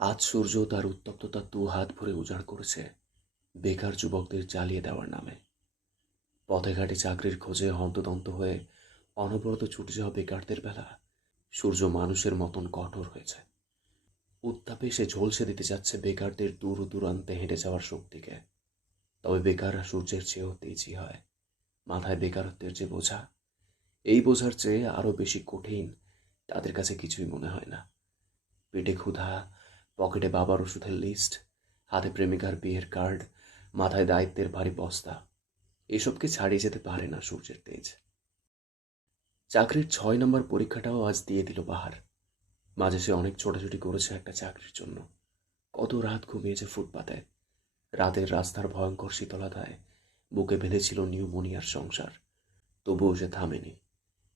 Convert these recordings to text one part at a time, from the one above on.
আজ সূর্য তার উত্তপ্ততা দু হাত ভরে উজাড় করেছে বেকার যুবকদের জ্বালিয়ে দেওয়ার নামে। পথে ঘাটে চাকরির খোঁজে হন্তদন্ত হয়ে অনবরত ছুটে যাওয়া বেকারদের বেলা সূর্য মানুষের মতন কঠোর হয়েছে। উত্তাপে সে ঝলসে দিতে যাচ্ছে বেকারদের দূর দূরান্তে হেঁটে যাওয়ার শক্তিকে। তবে বেকাররা সূর্যের চেয়েও তেজি হয়। মাথায় বেকারত্বের যে বোঝা, এই বোঝার চেয়ে আরো বেশি কঠিন তাদের কাছে কিছুই মনে হয় না। পেটে ক্ষুধা, পকেটে বাবার ওষুধের লিস্ট, হাতে প্রেমিকার বিয়ের কার্ড, মাথায় দায়িত্বের ভারী বস্তা, এসবকে ছাড়িয়ে যেতে পারে না সূর্যের তেজ। চাকরির 6 নম্বর পরীক্ষাটাও আজ দিয়ে দিল বাহার। মাঝে সে অনেক ছোটাছুটি করেছে একটা চাকরির জন্য। কত রাত ঘুমিয়েছে ফুটপাতে। রাতের রাস্তার ভয়ঙ্কর শীতলতায় বুকে বেঁধেছিল নিউমোনিয়ার সংসার। তবুও সে থামেনি।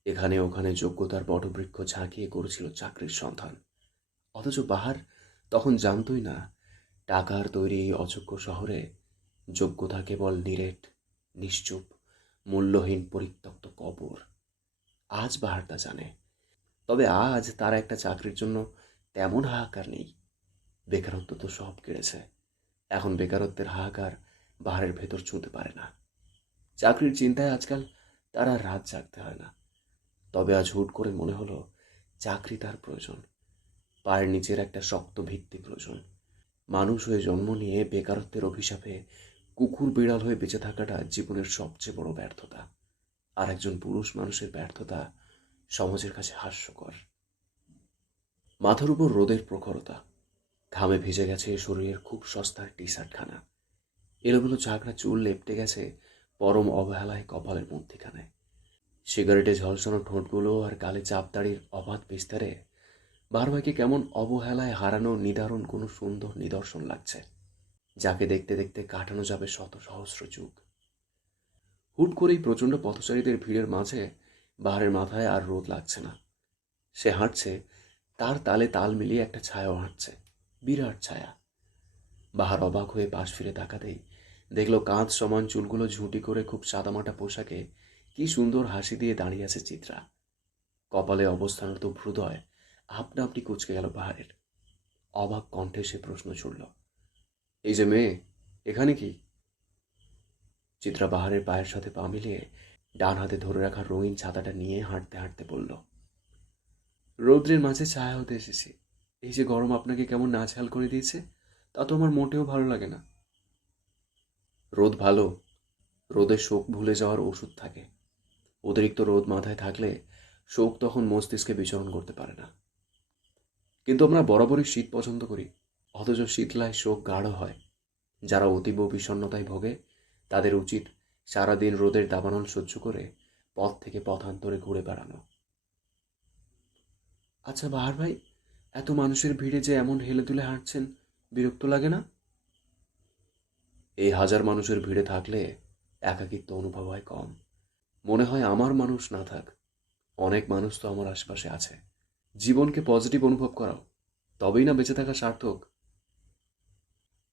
এখানে ওখানে যোগ্যতার বটবৃক্ষ ঝাঁকিয়ে করেছিল চাকরির সন্ধান। অথচ বাহার তখন জানতই না, টাকার তৈরি এই অযোগ্য শহরে যোগ্যতা কেবল নিরেট, নিশ্চুপ, মূল্যহীন পরিত্যক্ত কবর। আজ বাহার তা জানে। তবে আজ তার একটা চাকরির জন্য তেমন হাহাকার নেই। বেকারত্ব তো সব কেড়েছে। এখন বেকারত্বের হাহাকার বাহারের ভেতর ছুঁতে পারে না। চাকরির চিন্তায় আজকাল তার আর রাত জাগতে হয় না। তবে আজ হুট করে মনে হলো চাকরি তার প্রয়োজন। পায়ের নিচের একটা শক্ত ভিত্তি প্রয়োজন। মানুষ হয়ে জন্ম নিয়ে বেকারত্বের অভিশাপে কুকুর বিড়াল হয়ে বেঁচে থাকাটা জীবনের সবচেয়ে বড় ব্যর্থতা। আর একজন পুরুষ মানুষের ব্যর্থতা সমাজের কাছে হাস্যকর। মাথার উপর রোদের প্রখরতা, ঘামে ভিজে গেছে শরীরের খুব সস্তার টি শার্টখানা, এলোমেলো ঝাঁকড়া চুল লেপটে গেছে পরম অবহেলায় কপালের মধ্যিখানে। সিগারেটে ঝলসানো ঠোঁটগুলো আর গালে চাপদাড়ির অবাধ বিস্তারে বারবাইকে কেমন অবহেলায় হারানো নিদারুণ কোনো সুন্দর নিদর্শন লাগছে, যাকে দেখতে দেখতে কাটানো যাবে শত সহস্র যুগ। হুট করেই প্রচণ্ড পথচারীদের ভিড়ের মাঝে বাহারের মাথায় আর রোদ লাগছে না। সে হাঁটছে, তার তালে তাল মিলিয়ে একটা ছায়াও হাঁটছে, বিরাট ছায়া। বাহার অবাক হয়ে পাশ ফিরে তাকাতেই দেখলো কাঁধ সমান চুলগুলো ঝুঁটি করে খুব সাদামাটা পোশাকে কি সুন্দর হাসি দিয়ে দাঁড়িয়ে আছে চিত্রা। কপালে অবস্থানত ভ্রুদয় আপনা আপনি কুঁচকে গেল বাহারের। অবাক কণ্ঠে সে প্রশ্ন ছুড়ল, এই যে মেয়ে, এখানে কি? চিত্রা বাহারের পায়ের সাথে পা মিলিয়ে ডান হাতে ধরে রাখা রঙিন ছাতাটা নিয়ে হাঁটতে হাঁটতে বলল, রৌদ্রের মাঝে ছায়া হতে এসেছি। এই যে গরম আপনাকে কেমন নাজেহাল করে দিয়েছে, তা তো আমার মোটেও ভালো লাগে না। রোদ ভালো। রোদে শোক ভুলে যাওয়ার ওষুধ থাকে। অতিরিক্ত রোদ মাথায় থাকলে শোক তখন মস্তিষ্কে বিচরণ করতে পারে না। কিন্তু আমরা বরাবরই শীত পছন্দ করি, অথচ শীতলায় শোক গাঢ় হয়। যারা অতীব বিষণ্ণতায় ভোগে তাদের উচিত সারাদিন রোদের দাবানল সহ্য করে পথ থেকে পথান্তরে ঘুরে বেড়ানো। আচ্ছা বাহার ভাই, এত মানুষের ভিড়ে যে এমন হেলে দুলে হাঁটছেন, বিরক্ত লাগে না? এই হাজার মানুষের ভিড়ে থাকলে একাকিত্ব অনুভব হয় কম। মনে হয় আমার মানুষ না থাক, অনেক মানুষ তো আমার আশেপাশে আছে। জীবনকে পজিটিভ অনুভব করাও, তবেই না বেঁচে থাকা সার্থক।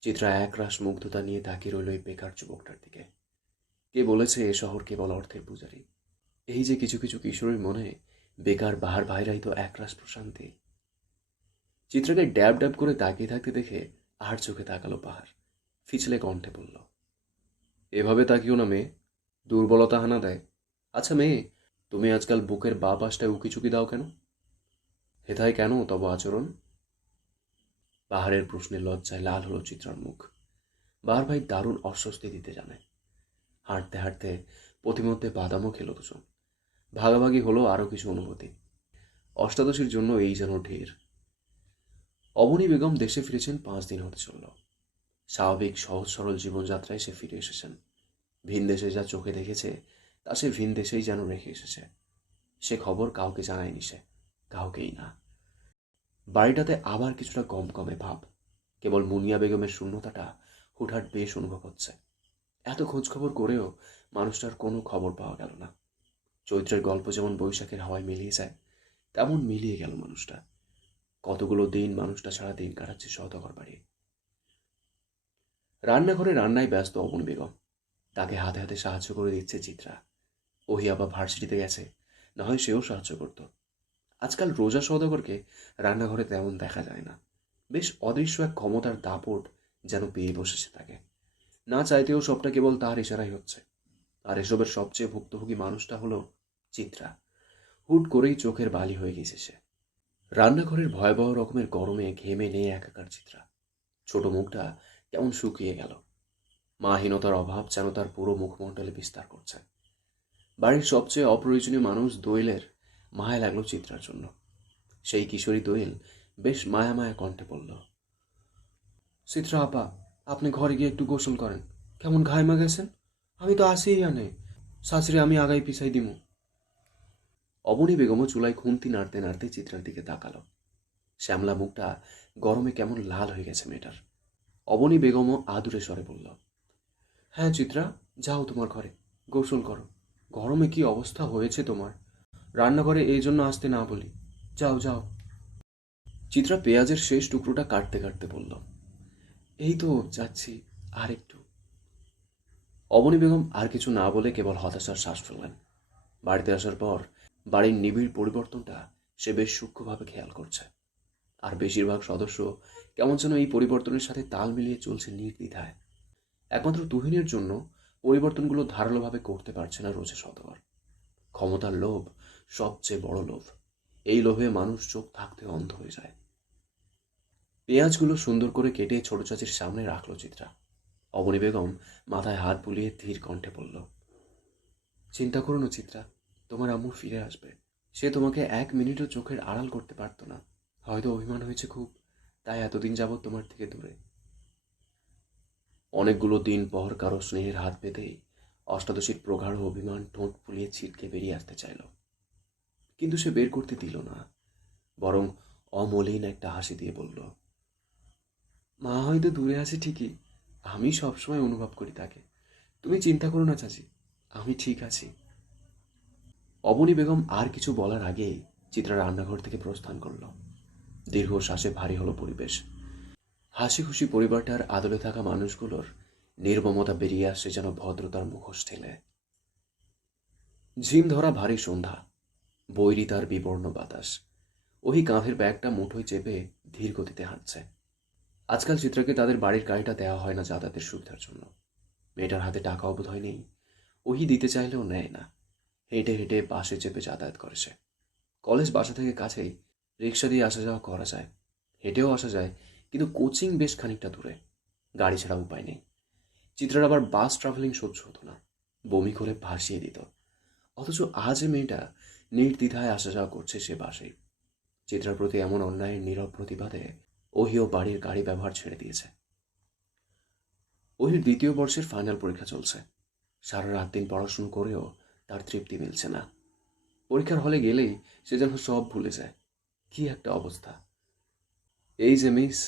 চিত্রা একরাশ মুগ্ধতা নিয়ে তাকিয়ে রইল এই বেকার যুবকটার দিকে। কে বলেছে এ শহর কেবল অর্থের পূজারী? এই যে কিছু কিছু কিশোরীর মনে বেকার বাহার ভাইরাই তো একরাশ প্রশান্তি। চিত্রাকে ড্যাব ড্যাব করে তাকিয়ে থাকতে দেখে আর চোখে তাকালো বাহার। ফিচলে কণ্ঠে বলল, এভাবে তাকিও না মেয়ে, দুর্বলতা হানা দেয়। আচ্ছা মেয়ে, তুমি আজকাল বুকের বা পাশটায় উকিচুকি দাও কেন? হেথায় কেন তব আচরণ? বাহারের প্রশ্নে লজ্জায় লাল হলো চিত্রার মুখ। বাহার ভাই দারুণ অস্বস্তি দিতে জানে। হাঁটতে হাঁটতে পথিমধ্যে বাদামও খেলো দুজন। ভাগাভাগি হলো আরও কিছু অনুভূতি। অষ্টাদশীর জন্য এই যেন ঢের। অবনী বেগম দেশে ফিরেছেন 5 দিন হতে চলল। স্বাভাবিক সহজ সরল জীবনযাত্রায় সে ফিরে এসেছেন। ভিন দেশে যা চোখে দেখেছে তা সে ভিন দেশেই যেন রেখে এসেছে। সে খবর কাউকে জানায়নি সে, কাউকেই না। বাড়িটাতে আবার কিছুটা গমগমে ভাব। কেবল মুনিয়া বেগমের শূন্যতাটা হুটহাট বেশ অনুভব হচ্ছে। এত খোঁজখবর করেও মানুষটার কোনো খবর পাওয়া গেল না। চৈত্রের গল্প যেমন বৈশাখের হাওয়ায় মিলিয়ে যায়, তেমন মিলিয়ে গেল মানুষটা। কতগুলো দিন মানুষটা ছাড়া দিন কাটাচ্ছে সওদাগর বাড়ি। রান্নাঘরে রান্নায় ব্যস্ত অবনী বেগম। তাকে হাতে হাতে সাহায্য করে দিচ্ছে চিত্রা। ওহি আবার ভার্সিটিতে গেছে, না হয় সেও সাহায্য করত। আজকাল রোজা সওদাগরকে রান্নাঘরে তেমন দেখা যায় না। বেশ অদৃশ্য এক ক্ষমতার দাপট যেন পেয়ে বসেছে তাকে। না চাইতেও সবটা কেবল তার ইশারাই হচ্ছে। আর এসবের সবচেয়ে ভুক্তভোগী মানুষটা হলো চিত্রা। হুট করেই চোখের বালি হয়ে গেছে সে। রান্নাঘরের ভয়াবহ রকমের গরমে ঘেমে নিয়ে একাকার চিত্রা। ছোট মুখটা কেমন শুকিয়ে গেল। মাহীনতার অভাব যেন তার পুরো মুখমণ্ডলে বিস্তার করছে। বাড়ির সবচেয়ে অপ্রয়োজনীয় মানুষ দোয়েলের মায়া লাগলো চিত্রার জন্য। সেই কিশোরী দোয়েল বেশ মায়া মায়া কণ্ঠে বলল, চিত্রা আপা, আপনি ঘরে গিয়ে একটু গোসল করেন। কেমন ঘাইমা গেছেন? আমি তো আসিই আনে, শাশুড়ি আমি আগাই পিছাই দিমু। অবনী বেগমও চুলায় খুন্তি নাড়তে নাড়তে চিত্রার দিকে তাকালো। শ্যামলা মুখটা গরমে কেমন লাল হয়ে গেছে মেয়েটার। অবনী বেগমও আদুরে স্বরে বলল, হ্যাঁ চিত্রা, যাও তোমার ঘরে, গোসল করো। গরমে কি অবস্থা হয়েছে তোমার! রান্নাঘরে এই জন্য আসতে না বলি। যাও যাও। চিত্রা পেঁয়াজের শেষ টুকরোটা কাটতে কাটতে বলল, এই তো যাচ্ছি, আর একটু। অবনী বেগম আর কিছু না বলে কেবল হতাশার শ্বাস ফেললেন। বাড়িতে আসার পর বাড়ির নিবিড় পরিবর্তনটা সে বেশ সূক্ষ্মভাবে খেয়াল করছে। আর বেশিরভাগ সদস্য কেমন যেন এই পরিবর্তনের সাথে তাল মিলিয়ে চলছে নির্দ্বিধায়। একমাত্র তুহিনের জন্য পরিবর্তনগুলো ধারালোভাবে করতে পারছে না রোজে শতবার। ক্ষমতার লোভ সবচেয়ে বড় লোভ। এই লোভে মানুষ চোখ থাকতে অন্ধ হয়ে যায়। পেঁয়াজগুলো সুন্দর করে কেটে ছোট চাচির সামনে রাখলো চিত্রা। অবনী বেগম মাথায় হাত বুলিয়ে ধীর কণ্ঠে বলল, চিন্তা করো না চিত্রা, তোমার আম্মু ফিরে আসবে। সে তোমাকে এক মিনিটও চোখের আড়াল করতে পারত না। হয়তো অভিমান হয়েছে খুব, তাই এতদিন যাবৎ তোমার থেকে দূরে। অনেকগুলো দিন পর কারো স্নেহের হাত পেতেই অষ্টাদশীর প্রগাঢ় অভিমান ঠোঁট ফুলিয়ে ছিটকে বেরিয়ে আসতে চাইল, কিন্তু সে বের করতে দিল না। বরং অমলিন একটা হাসি দিয়ে বলল, মা হয়তো দূরে আছে ঠিকই, আমি সবসময় অনুভব করি তাকে। তুমি চিন্তা করো না চাচি, আমি ঠিক আছি। অবনী বেগম আর কিছু বলার আগেই চিত্রা রান্নাঘর থেকে প্রস্থান করল। দীর্ঘ শ্বাসে ভারী হলো পরিবেশ। হাসি খুশি পরিবারটার আদলে থাকা মানুষগুলোর নির্মমতা বেরিয়ে আসছে যেন ভদ্রতার মুখোশ ঠেলে। ঝিম ধরা ভারী সন্ধ্যা, বৈরী তার বিবর্ণ বাতাস। ওই কাঁধের ব্যাগটা মুঠোয় চেপে ধীর গতিতে হাঁটছে। আজকাল চিত্রাকে তাদের বাড়ির গাড়িটা দেওয়া হয় না যাতায়াতের সুবিধার জন্য। মেয়েটার হাতে টাকাও বোধ হয় নেই। ওহি দিতে চাইলেও নেয় না। হেঁটে হেঁটে বাসে চেপে যাতায়াত করে সে। কলেজ বাসা থেকে কাছেই, রিক্সা দিয়ে আসা যাওয়া করা যায়, হেঁটেও আসা যায়, কিন্তু কোচিং বেশ খানিকটা দূরে। গাড়ি ছাড়া উপায় নেই। চিত্রার আবার বাস ট্রাভেলিং সহ্য হতো না, বমি করে ভাসিয়ে দিত। অথচ আজ মেয়েটা নির্দ্বিধায় আসা যাওয়া করছে সে বাসেই। চিত্রার প্রতি এমন অন্যায়ের নীরব প্রতিবাদে ওহিও বাড়ির গাড়ি ব্যবহার ছেড়ে দিয়েছে। ওহির দ্বিতীয় বর্ষের ফাইনাল পরীক্ষা চলছে। সারা রাত দিন পড়াশুনো করেও তার তৃপ্তি মিলছে না। পরীক্ষার হলে গেলেই সে যেন সব ভুলে যায়। কি একটা অবস্থা! এই যে মিস,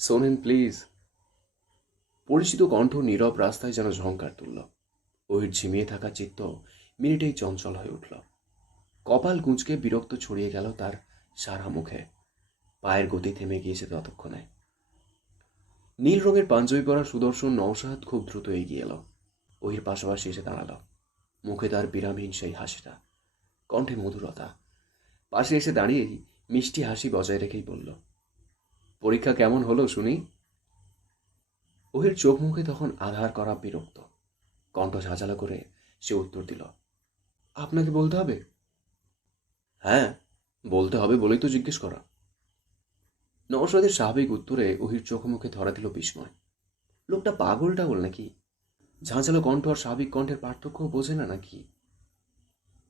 শোনেন প্লিজ। পরিচিত কণ্ঠ নীরব রাস্তায় যেন ঝংকার তুলল। ওহির ঝিমিয়ে থাকা চিত্ত মিনিটেই চঞ্চল হয়ে উঠল। কপাল কুঁচকে বিরক্ত ছড়িয়ে গেল তার সারা মুখে। পায়ের গতি থেমে গিয়েছে ততক্ষণে। নীল রঙের পাঞ্জাবি পরা সুদর্শন নওশাদ খুব দ্রুত এগিয়ে এলো। ওহির পাশাপাশি এসে দাঁড়ালো। মুখে তার বিরামহীন সেই হাসিটা, কণ্ঠে মধুরতা। পাশে এসে দাঁড়িয়েই মিষ্টি হাসি বজায় রেখেই বলল, পরীক্ষা কেমন হলো শুনি? ওহির চোখ মুখে তখন আধার করা বিরক্ত। কণ্ঠ ঝাঁঝালো করে সে উত্তর দিল, আপনাকে বলতে হবে? হ্যাঁ, বলতে হবে বলেই তো জিজ্ঞেস করা। নওশাদের স্বাভাবিক উত্তরে ওহির চোখ মুখে ধরা দিল বিস্ময়। লোকটা পাগল টাগল নাকি? ঝাঁঝালো কণ্ঠ আর স্বাভাবিক কণ্ঠের পার্থক্য বোঝে না নাকি?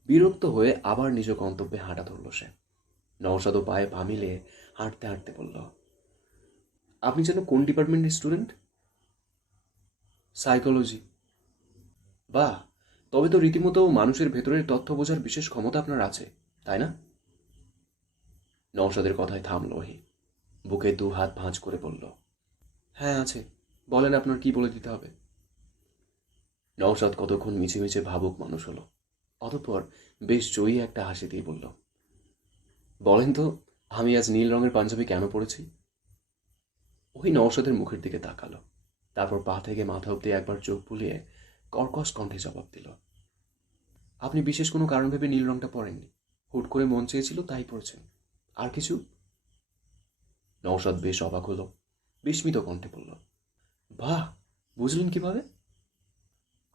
বিরক্ত হয়ে আবার নিজ গন্তব্যে হাঁটা ধরল সে। নওশাদও পায়ে পা মিলিয়ে হাঁটতে হাঁটতে বলল, আপনি যেন কোন ডিপার্টমেন্টের স্টুডেন্ট? সাইকোলজি। বাহ, তবে তো রীতিমতো মানুষের ভেতরের তথ্য বোঝার বিশেষ ক্ষমতা আপনার আছে, তাই না? নওশাদের কথায় থামল ওহি। বুকে দু হাত ভাঁজ করে বলল, হ্যাঁ আছে, বলেন আপনার কি বলে দিতে হবে। নওশাদ কতক্ষণ মিছিমিছি ভাবুক মানুষ হলো। অতঃপর বেশ জয়ী একটা হাসি দিয়ে বলল, বলেন তো, আমি আজ নীল রঙের পাঞ্জাবি কেন পরেছি? ওই নওশাদের মুখের দিকে তাকালো। তারপর পা থেকে মাথা অব্দি একবার চোখ বুলিয়ে কর্কশ কণ্ঠে জবাব দিল, আপনি বিশেষ কোনো কারণ ভেবে নীল রংটা পরেননি, হুট করে মন চেয়েছিল তাই পরেছেন। আর কিছু? নওশাদ বেশ অবাক হলো, বিস্মিত কণ্ঠে বলল, বাহ, বুঝলেন কিভাবে?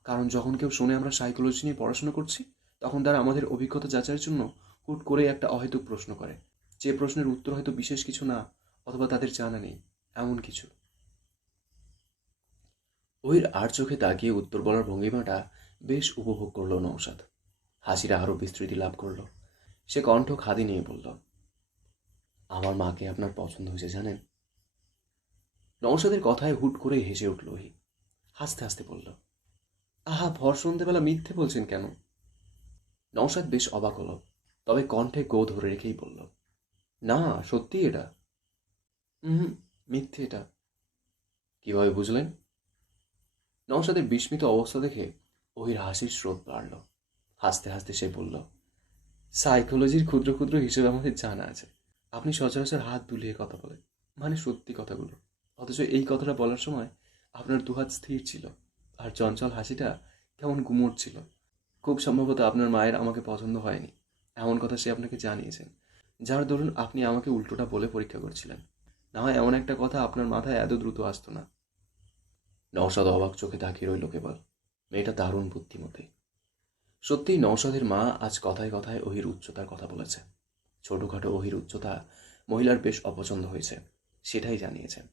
কারণ যখন কেউ শোনে আমরা সাইকোলজি নিয়ে পড়াশোনা করছি, তখন তারা আমাদের অভিজ্ঞতা যাচাইয়ের জন্য হুট করে একটা অহেতুক প্রশ্ন করে, যে প্রশ্নের উত্তর হয়তো বিশেষ কিছু না, অথবা তাদের জানা নেই এমন কিছু। ওহির আর চোখে তাকিয়ে উত্তর বলার ভঙ্গিমাটা বেশ উপভোগ করলো নওশাদ। হাসিটা আরও বিস্তৃতি লাভ করলো। সে কণ্ঠ খাদি নিয়ে বলল, আমার মাকে আপনার পছন্দ হয়েছে জানেন? নওশাদের কথায় হুট করে হেসে উঠল ওহি। হাসতে হাসতে বলল, আহা, ভর সন্ধেবেলা মিথ্যে বলছেন কেন? নওশাদ বেশ অবাক হলো, তবে কণ্ঠে গো ধরে রেখেই বলল, না, সত্যি এটা। হুম, মিথ্যে এটা। কিভাবে বুঝলেন? নওশাদের বিস্মিত অবস্থা দেখে ওহির হাসির স্রোত বাড়ল। হাসতে হাসতে সে বলল, সাইকোলজির ক্ষুদ্র ক্ষুদ্র হিসেবে আমাদের জানা আছে। আপনি সচরাচর হাত দুলিয়ে কথা বলেন, মানে সত্যি কথাগুলো। অথচ এই কথাটা বলার সময় আপনার দুহাত স্থির ছিল, আর চঞ্চল হাসিটা কেমন গুমোট ছিল। খুব সম্ভবত আপনার মায়ের আমাকে পছন্দ হয়নি, এমন কথা সে আপনাকে জানিয়েছেন, যার দরুন আপনি আমাকে উল্টোটা বলে পরীক্ষা করছিলেন। না হয় এমন একটা কথা আপনার মাথায় এত দ্রুত আসতো না। নওশাদ অবাক চোখে তাকিয়ে রইল কেবল। মেয়েটা দারুণ বুদ্ধিমতী। সত্যিই নওশাদের মা আজ কথায় কথায় ওহির উচ্চতার কথা বলেছে। ছোটখাটো ওহির উচ্চতা মহিলার বেশ অপছন্দ হয়েছে, সেটাই জানিয়েছেন।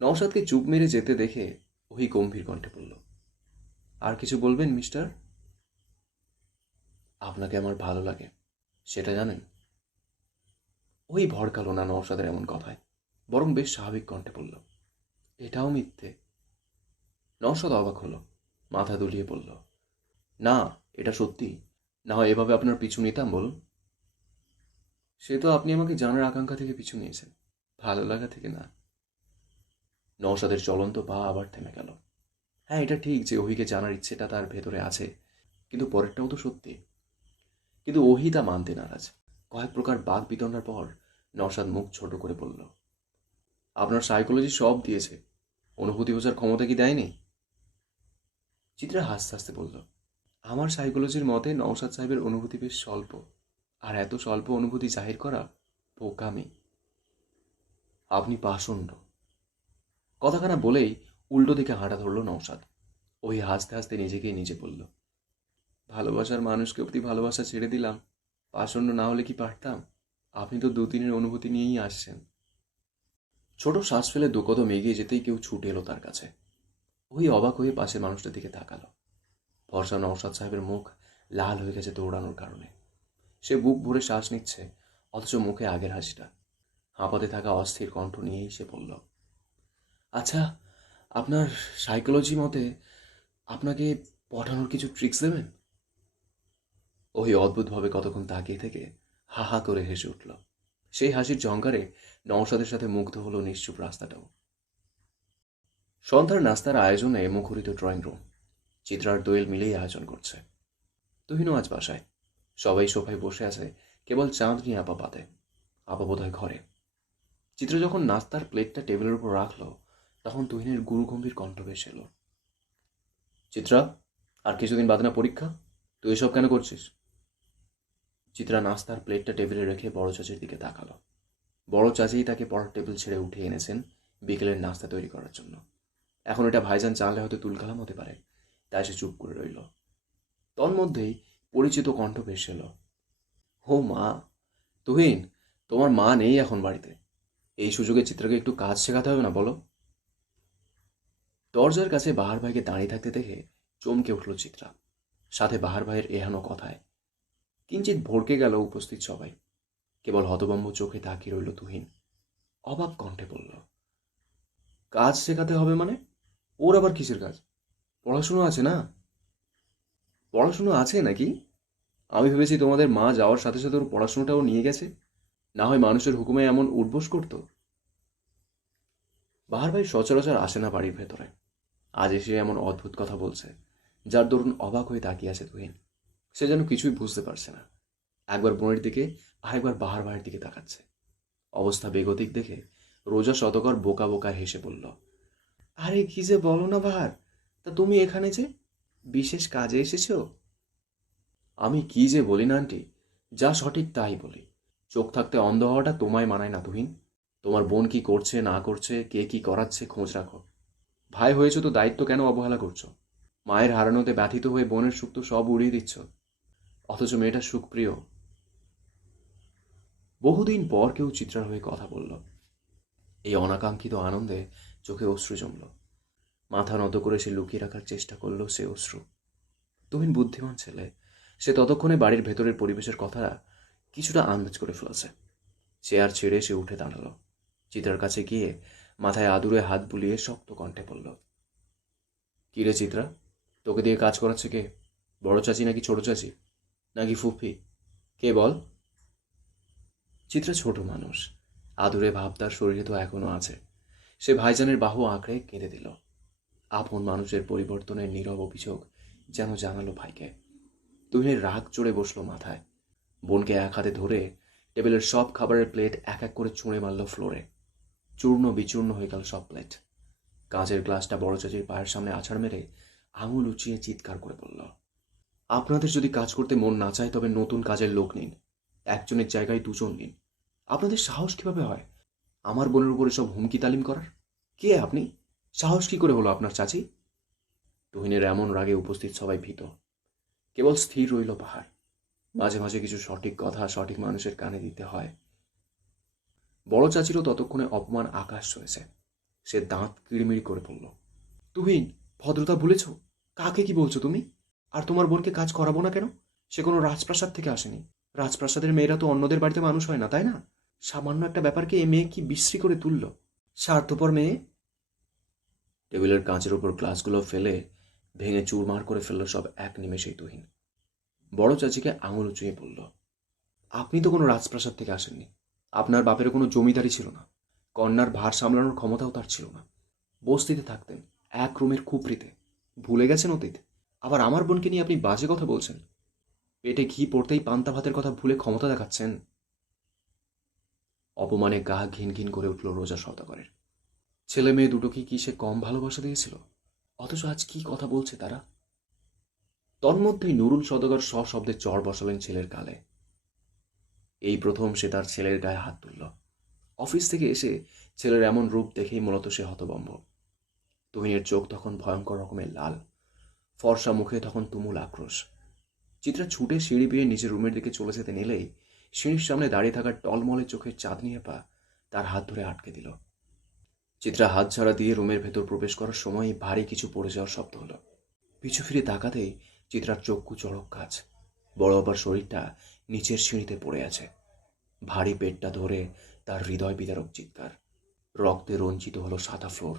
নওশাদকে চুপ মেরে যেতে দেখে ওহি গম্ভীর কণ্ঠে বলল, আর কিছু বলবেন মিস্টার? আপনাকে আমার ভালো লাগে, সেটা জানেন? ওই ভড়কালো না নওশাদের এমন কথায়, বরং বেশ স্বাভাবিক কণ্ঠে বলল, এটাও মিথ্যে। নওশাদ অবাক হলো, মাথা দুলিয়ে বলল, না, এটা সত্যি। না হয় এভাবে আপনার পিছু নিতাম বলুন? সে তো আপনি আমাকে জানার আকাঙ্ক্ষা থেকে পিছু নিয়েছেন, ভালো লাগা থেকে না। নওশাদের চলন্ত পা আবার থেমে গেল। হ্যাঁ, এটা ঠিক যে ওহিকে জানার ইচ্ছেটা তার ভেতরে আছে, কিন্তু পরেরটাও তো সত্যি। কিন্তু ওহি তা মানতে নারাজ। কয়েক প্রকার বাক বিতণ্ডার পর নওশাদ মুখ ছোট করে বলল, আপনার সাইকোলজি সব দিয়েছে, অনুভূতি বোঝার ক্ষমতা কি দেয়নি? চিত্রা হাসতে হাসতে বলল, আমার সাইকোলজির মতে নওশাদ সাহেবের অনুভূতি বেশ স্বল্প, আর এত স্বল্প অনুভূতি জাহির করা বোকামি। আপনি পাষণ্ড। কথাখানা বলেই উল্টো দিকে হাঁটা ধরল নওশাদ। ওই হাসতে হাসতে নিজেকেই নিজে বলল, ভালোবাসার মানুষকে অব্দি ভালোবাসা ছেড়ে দিলাম, পাষণ্ড না হলে কি পারতাম? আপনি তো দুদিনের অনুভূতি নিয়েই আসছেন। ছোট শ্বাস ফেলে দুকদম এগিয়ে যেতেই কেউ ছুটে এলো তার কাছে। ওই অবাক হয়ে পাশের মানুষটার দিকে তাকালো। ফর্সা নওশাদ সাহেবের মুখ লাল হয়ে গেছে দৌড়ানোর কারণে। সে বুক ভরে শ্বাস নিচ্ছে, অথচ মুখে আগের হাসিটা। হাঁপাতে থাকা অস্থির কণ্ঠ নিয়েই সে বলল, আচ্ছা, আপনার সাইকোলজি মতে আপনাকে পটানোর কিছু ট্রিক্স দেবেন? ওই অদ্ভুতভাবে কতক্ষণ তাকিয়ে থেকে হা হা করে হেসে উঠল। সেই হাসির ঝঙ্কারে নওশাদের সাথে মুগ্ধ হলো নিশ্চুপ রাস্তাটাও। সন্ধ্যার নাস্তার আয়োজনে মুখরিত ড্রয়িং রুম। চিত্রার দোয়েল মিলেই আয়োজন করছে। তুহিনও আজ বাসায়। সবাই সোফায় বসে আছে, কেবল চাঁদনি আপা বাদে। আপা বোধহয় ঘরে। চিত্র যখন নাস্তার প্লেটটা টেবিলের উপর রাখলো, তখন তুহিনের গুরুগম্ভীর কণ্ঠ ভেসে এলো, চিত্রা, আর কিছুদিন বাদে না পরীক্ষা, তুই এসব কেন করছিস? চিত্রা নাস্তার প্লেটটা টেবিলে রেখে বড় চাচির দিকে তাকালো। বড় চাচিই তাকে পড়ার টেবিল ছেড়ে উঠিয়ে এনেছেন বিকেলের নাস্তা তৈরি করার জন্য। এখন এটা ভাইজান জানলে হয়তো তুলকালাম হতে পারে, তাই সে চুপ করে রইল। তন্মধ্যেই পরিচিত কণ্ঠ ভেসে এলো, ও মা, তুহিন, তোমার মা নেই এখন বাড়িতে। এই সুযোগে চিত্রাকে একটু কাজ শেখাতে হবে না বলো? দরজার কাছে বাহার ভাইকে দাঁড়িয়ে থাকতে দেখে চমকে উঠল চিত্রা, সাথে বাহার ভাইয়ের এহানো কথায়। কিঞ্চিত ভড়কে গেল উপস্থিত সবাই। কেবল হতভম্ব চোখে তাকিয়ে রইল তুহিন। অবাক কণ্ঠে বলল, কাজ শেখাতে হবে মানে? ওর আবার কিসের কাজ? পড়াশুনো আছে না? পড়াশুনো আছে নাকি? আমি ভেবেছি তোমাদের মা যাওয়ার সাথে সাথে ওর পড়াশুনোটাও নিয়ে গেছে, না হয় মানুষের হুকুমে এমন উঠবোস করতো। বাহার ভাই সচরাচর আসে না বাড়ির ভেতরে। আজ এসে এমন অদ্ভুত কথা বলছে, যার দরুন অবাক হয়ে তাকিয়ে আছে তুহিন। সে যেন কিছুই বুঝতে পারছে না। একবার বোনের দিকে, আরেকবার বাহার ভাইয়ের দিকে তাকাচ্ছে। অবস্থা বেগতিক দেখে রোজা শতকর বোকা বোকা হেসে বলল, আরে কি যে বলো না বাহার, তা তুমি এখানে যে বিশেষ কাজে এসেছো? আমি কি যে বলি না আন্টি, যা সঠিক তাই বলি। চোখ থাকতে অন্ধ হওয়াটা তোমায় মানায় না তুহিন। তোমার বোন কি করছে না করছে, কে কি করাচ্ছে খোঁজ রাখো। ভাই হয়েছে তো দায়িত্ব কেন অবহেলা করছো? মায়ের হারানোতে ব্যথিত হয়ে বোনের সুখ তো সব উড়িয়ে দিচ্ছ, অথচ মেয়েটা সুখপ্রিয়। বহুদিন পর কেউ চিত্রার হয়ে কথা বলল। এই অনাকাঙ্ক্ষিত আনন্দে চোখে অশ্রু জমল। মাথা নত করে সে লুকিয়ে রাখার চেষ্টা করল সে অশ্রু। তুহিন বুদ্ধিমান ছেলে, সে ততক্ষণে বাড়ির ভেতরের পরিবেশের কথা কিছুটা আন্দাজ করে ফেলেছে। চেয়ার ছেড়ে সে উঠে দাঁড়ালো। চিত্রার কাছে গিয়ে মাথায় আদুরে হাত বুলিয়ে শক্ত কণ্ঠে বলল, কিরে চিত্রা, তোকে দিয়ে কাজ করাচ্ছে কে? বড় চাচি নাকি ছোট চাচি নাকি ফুফি? কে বল? চিত্রা ছোট মানুষ, আদুরে ভাব তার শরীরে তো এখনো আছে। সে ভাইজানের বাহু আঁকড়ে কেঁদে দিল। আপন মানুষের পরিবর্তনের নীরব অভিযোগ যেন জানালো ভাইকে। তুহিনের রাগ চড়ে বসলো মাথায়। বোনকে এক হাতে ধরে টেবিলের সব খাবারের প্লেট এক এক করে ছুঁড়ে মারল ফ্লোরে। চূর্ণ বিচূর্ণ হয়ে গেল সব প্লেট। কাঁচের গ্লাসটা বড় চাচির পায়ের সামনে আছাড় মেরে আঙুল উঁচিয়ে চিৎকার করে বলল, আপনাদের যদি কাজ করতে মন না চায় তবে নতুন কাজের লোক নিন। একজনের জায়গায় দুজন নিন। আপনাদের সাহস কিভাবে হয় আমার বোনের উপরে সব হুমকি তালিম করার? কে আপনি? সাহস কি করে হলো আপনার চাচি? তুহিনের এমন রাগে উপস্থিত সবাই ভীত। কেবল স্থির রইল পাহাড়। মাঝে মাঝে কিছু সঠিক কথা সঠিক মানুষের কানে দিতে হয়। বড় চাচিরও ততক্ষণে অপমান আকাশ ছুঁয়েছে। সে দাঁত কিড়মিড়ি করে বলল, তুহিন, ভদ্রতা ভুলেছ? কাকে কি বলছো তুমি? আর তোমার বোনকে কাজ করাবো না কেন? সে কোনো রাজপ্রাসাদ থেকে আসেনি। রাজপ্রাসাদের মেয়েরা তো অন্যদের বাড়িতে মানুষ হয় না, তাই না? সামান্য একটা ব্যাপারকে এ মেয়ে কি বিশ্রী করে তুলল! স্বার্থপর মেয়ে। টেবিলের কাঁচের উপর গ্লাসগুলো ফেলে ভেঙে চুরমার করে ফেলল সব এক নিমেষেই তুহিন। বড় চাচিকে আঙুল উঁচিয়ে বলল, আপনি তো কোনো রাজপ্রাসাদ থেকে আসেননি। আপনার বাপের কোনো জমিদারি ছিল না। কন্যার ভার সামলানোর ক্ষমতাও তার ছিল না। বস্তিতে থাকতেন, এক রুমের খুপড়িতে। ভুলে গেছেন অতীত? আবার আমার বোনকে নিয়ে আপনি বাজে কথা বলছেন। পেটে ঘি পড়তেই পান্তা ভাতের কথা ভুলে ক্ষমতা দেখাচ্ছেন। অপমানে গা ঘিন ঘিন করে উঠল রোজা সওদাগরের। ছেলে মেয়ে দুটোকে কি সে কম ভালোবাসা দিয়েছিল? অথচ আজ কি কথা বলছে তারা! তন্মধ্যেই নুরুল সওদাগর সশব্দে চড় বসালেন ছেলের গালে। এই প্রথম সে তার ছেলের গায়ে হাত তুলল। অফিস থেকে এসে ছেলের এমন রূপ দেখেই মূলত সে হতভম্ব। তুহিনের চোখ তখন ভয়ঙ্কর রকমের লাল, ফর্সা মুখে তখন তুমুল আক্রোশ। চিত্রা ছুটে সিঁড়ি বেয়ে নিজের রুমের দিকে চলে যেতে নিলেই সিঁড়ির সামনে দাঁড়িয়ে থাকা টলমলে চোখের চাঁদনি আপা তার হাত ধরে আটকে দিল। চিত্রা হাত ছাড়া দিয়ে রুমের ভেতর প্রবেশ করার সময় ভারী কিছু পড়ে যাওয়ার শব্দ হলো। পিছু ফিরে তাকাতেই চিত্রার চক্ষু চড়ক গাছ। বড় আবার শরীরটা নিচের সিঁড়িতে পড়ে আছে। ভারী পেটটা ধরে তার হৃদয় বিদারক চিৎকার। রক্তে রঞ্জিত হলো সাদা ফ্লোর।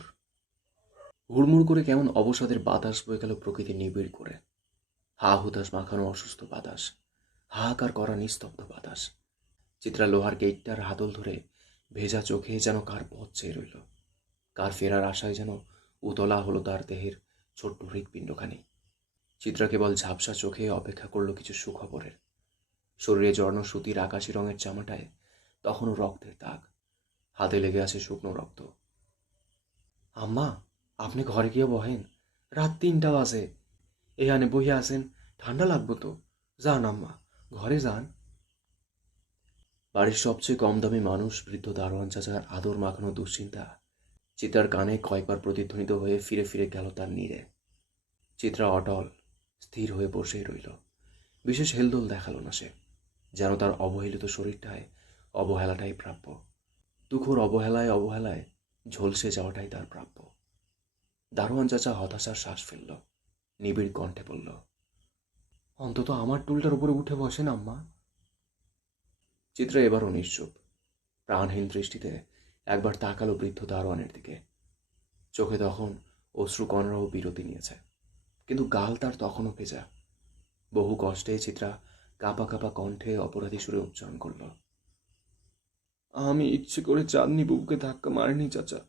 হুড়মুড় করে কেমন অবসাদের বাতাস বয়ে গেল প্রকৃতি নিবিড় করে। হা হুতাশ মাখানো অসুস্থ বাতাস, হাহাকার করা নিস্তব্ধ বাতাস। চিত্রা লোহার গেটটার হাতল ধরে ভেজা চোখে যেন কার পথ চেয়ে রইল। কার ফেরার আশায় যেন উতলা হলো তার দেহের ছোট্ট হৃৎপিণ্ডখানি। চিত্রা কেবল ঝাপসা চোখে অপেক্ষা করল কিছু সুখবরের। শরীরে জড়ানো সুতির আকাশি রঙের জামাটায় তখনও রক্তের দাগ। হাতে লেগে আছে শুকনো রক্ত। আম্মা, আপনি ঘরে গিয়ে বহেন। রাত ৩টা বাজে। এখানে বইয়া আছেন, ঠান্ডা লাগবো তো। যান আম্মা, ঘরে যান। বাড়ির সবচেয়ে কম দামি মানুষ বৃদ্ধ দারোয়ান চাচার আদর মাখানো দুশ্চিন্তা চিত্রার কানে কয়েকবার প্রতিধ্বনিত হয়ে ফিরে ফিরে গেল তার নীড়ে। চিত্রা অটল স্থির হয়ে বসেই রইল। বিশেষ হেলদোল দেখালো না সে, যেন তার অবহেলিত শরীরটায় অবহেলাটাই প্রাপ্য। তুখোর অবহেলায় অবহেলায় ঝলসে যাওয়াটাই তার প্রাপ্য। দারোয়ান চাচা হতাশার শ্বাস ফেলল, নিবিড় কণ্ঠে বলল, অন্তত আমার টুলটার উপরে উঠে বসেন আম্মা। চিত্রা এবারও নিশ্চুপ। প্রাণহীন দৃষ্টিতে একবার তাকালো বৃদ্ধ দারোয়ানের দিকে। চোখে তখন অশ্রুকণরাও বিরতি নিয়েছে, কিন্তু গাল তার তখনও ভেজা। বহু কষ্টে চিত্রা কাঁপা কাঁপা কণ্ঠে অপরাধী সুরে উচ্চারণ করল, আমি ইচ্ছে করে চাঁদনি বুবুকে ধাক্কা মারিনি চাচা।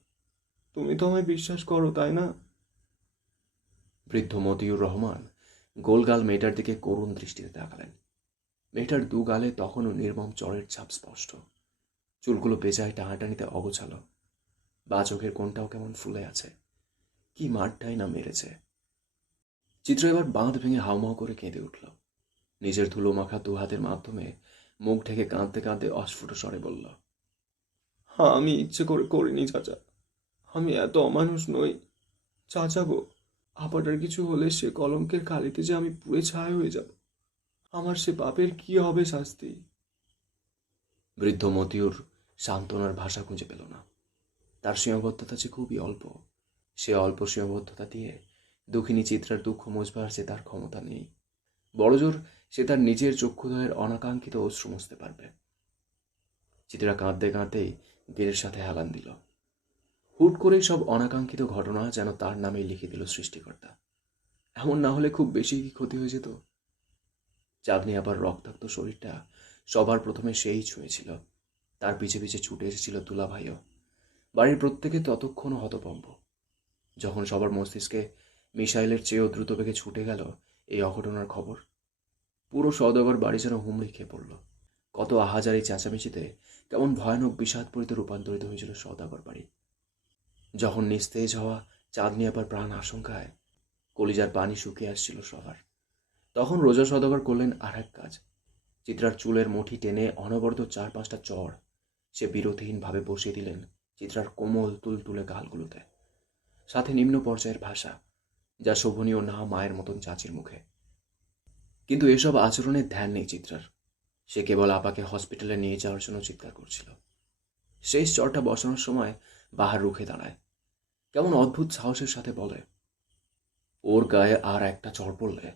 তুমি তো আমায় বিশ্বাস করো, তাই না? বৃদ্ধ মতিউর রহমান গোলগাল মেয়েটার দিকে করুণ দৃষ্টিতে তাকালেন। মেয়েটার দু গালে তখনও নির্মম চড়ের ছাপ স্পষ্ট। চুলগুলো বেজায় টানাটানিতে অগোছালো। বা চোখের কোণটাও কেমন ফুলে আছে। কি মারটাই না মেরেছে। চিত্র এবার বাঁধ ভেঙে হাউমাউ করে কেঁদে উঠল। নিজের ধুলো মাখা দু হাতের মাধ্যমে মুখ ঢেকে কাঁদতে কাঁদতে অস্ফুট স্বরে বলল, হ্যাঁ, আমি ইচ্ছে করে করিনি চাচা। আমি এত অমানুষ নই। চাচা গো, আপাটার কিছু হলে সে কলঙ্কের কালিতে যে আমি পুড়ে ছাই হয়ে যাব। আমার সে পাপের কি হবে শাস্তি? বৃদ্ধ মতিউর সান্ত্বনার ভাষা খুঁজে পেল না। তার সীমাবদ্ধতা যে খুবই অল্প। সে অল্প সীমাবদ্ধতা দিয়ে দুঃখিনী চিত্রার দুঃখ মুছবার যে তার ক্ষমতা নেই। বড়জোর সে তার নিজের চক্ষুদ্বয়ের অনাকাঙ্ক্ষিত অশ্রু মুছতে পারবে। চিত্রা কাঁদতে কাঁদতেই বীরের সাথে হেলান দিল। হুট করেই সব অনাকাঙ্ক্ষিত ঘটনা যেন তার নামেই লিখে দিল সৃষ্টিকর্তা। এমন না হলে খুব বেশি কি ক্ষতি হয়ে যেত? চাঁদনি আবার রক্তাক্ত শরীরটা সবার প্রথমে সেই ছুঁয়েছিল। তার পিছে পিছে ছুটে এসেছিল দুলাভাইও। বাড়ির প্রত্যেকে ততক্ষণও হতভম্ব। যখন সবার মস্তিষ্কে মিসাইলের চেয়েও দ্রুত বেগে ছুটে গেল এই অঘটনার খবর, পুরো সওদাগর বাড়ি যেন হুমড়ি খেয়ে পড়ল। কত আহাজারি চেঁচামেচিতে কেমন ভয়ানক বিষাদপরিতে রূপান্তরিত হয়েছিল সওদাগর বাড়ি। যখন নিস্তেজ হওয়া চাঁদনি আবার প্রাণ আশঙ্কায় কলিজার পানি শুকিয়ে আসছিল সবার, তখন রোজা সওদাগর করলেন আর এক কাজ। চিত্রার চুলের মুঠি টেনে অনবরত 4-5টা চড় সে বিরতিহীনভাবে বসিয়ে দিলেন চিত্রার কোমল তুলতুলে গালগুলোতে, সাথে নিম্ন পর্যায়ের ভাষা, যা শোভনীয় না মায়ের মতন চাচির মুখে। কিন্তু এসব আচরণের ধ্যান নেই চিত্রার। সে কেবল আপাকে হসপিটালে নিয়ে যাওয়ার জন্য চিৎকার করছিল। শেষ চরটা বসানোর সময় বাহার রুখে দাঁড়ায়। কেমন অদ্ভুত সাহসের সাথে বলে, ওর গায়ে আর একটা চড় পড়লে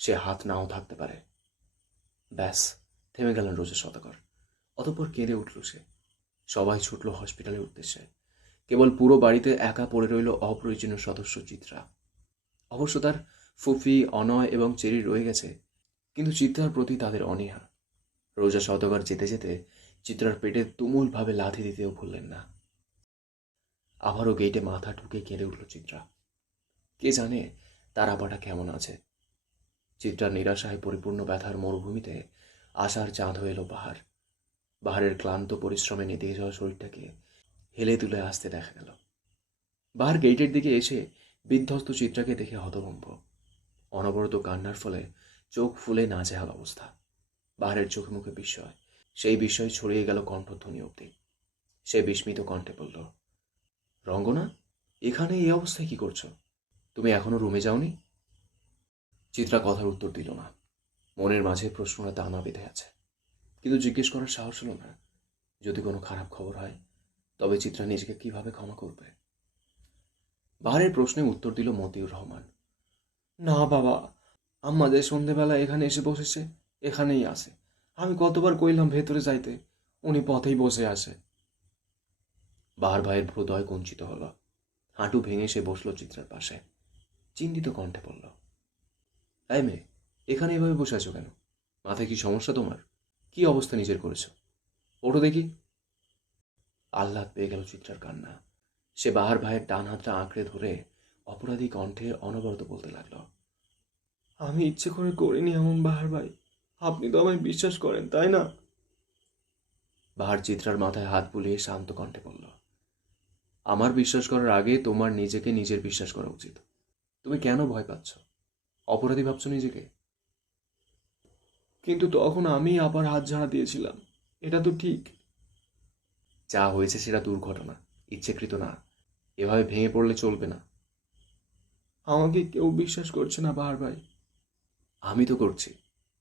সে হাত নাও থাকতে পারে। ব্যাস, থেমে গেলেন রোজা সওদাগর। অতঃপর কেঁদে উঠল সে। সবাই ছুটল হসপিটালের উদ্দেশ্যে। কেবল পুরো বাড়িতে একা পড়ে রইল অপ্রয়োজনীয় সদস্য চিত্রা। অবশ্য তার ফুফি, অনয় এবং চেরি রয়ে গেছে, কিন্তু চিত্রার প্রতি তাদের অনীহা। রোজা সওদাগর যেতে যেতে চিত্রার পেটে তুমুলভাবে লাথি দিতেও ভুললেন না। আবারও গেইটে মাথা ঢুকে কেঁদে উঠল চিত্রা। কে জানে তার আপাটা কেমন আছে। চিত্রার নিরাশায় পরিপূর্ণ ব্যথার মরুভূমিতে আশার চাঁদ হয়ে এলো বাহার। বাহারের ক্লান্ত পরিশ্রমে নেতিয়ে যাওয়া শরীরটাকে হেলে তুলে আসতে দেখা গেল। বাহার গেইটের দিকে এসে বিধ্বস্ত চিত্রাকে দেখে হতভম্ব। অনবরত কান্নার ফলে চোখ ফুলে নাজেহাল অবস্থা। বাহারের চোখে মুখে বিস্ময়, সেই বিস্ময় ছড়িয়ে গেল কণ্ঠধ্বনি অবধি। সে বিস্মিত কণ্ঠে বলল, রঙ্গনা, এখানে এই অবস্থায় কি করছো? তুমি এখনো রুমে যাওনি? চিত্রা কথার উত্তর দিল না। মনের মাঝে প্রশ্নটা দানা বেঁধে আছে, কিন্তু জিজ্ঞেস করার সাহস হলো না। যদি কোনো খারাপ খবর হয় তবে চিত্রা নিজেকে কিভাবে ক্ষমা করবে? বাহারের প্রশ্নে উত্তর দিল মতিউর রহমান, না বাবা, আম্মা যে সন্ধেবেলা এখানে এসে বসেছে, এখানেই আসে। আমি কতবার কইলাম ভেতরে যাইতে, উনি পথেই বসে আসে। বাহার ভাইয়ের হৃদয় কুঞ্চিত হলো। হাঁটু ভেঙে সে বসল চিত্রার পাশে। চিন্তিত কণ্ঠে বলল, এই মেয়ে, এখানে এভাবে বসে আছো কেন? মাথায় কি সমস্যা তোমার? কি অবস্থা নিজের করেছো? ওঠো দেখি। আহ্লাদ পেয়ে গেল চিত্রার কান্না। সে বাহার ভাইয়ের ডান হাতটা আঁকড়ে ধরে অপরাধী কণ্ঠে অনবরত বলতে লাগলো, আমি ইচ্ছে করে করিনি এমন বাহার ভাই। আপনি তো আমায় বিশ্বাস করেন, তাই না? বাহার চিত্রার মাথায় হাত বুলিয়ে শান্ত কণ্ঠে বলল, আমার বিশ্বাস করার আগে তোমার নিজেকে নিজের বিশ্বাস করা উচিত। তুমি কেন ভয় পাচ্ছ? অপরাধী ভাবছো নিজেকে? কিন্তু তখন আমি আবার হাত ঝাড়া দিয়েছিলাম, এটা তো ঠিক। যা হয়েছে সেটা দুর্ঘটনা, ইচ্ছেকৃত না। এভাবে ভেঙে পড়লে চলবে না। আমাকে কেউ বিশ্বাস করছে না বাহার ভাই। আমি তো করছি,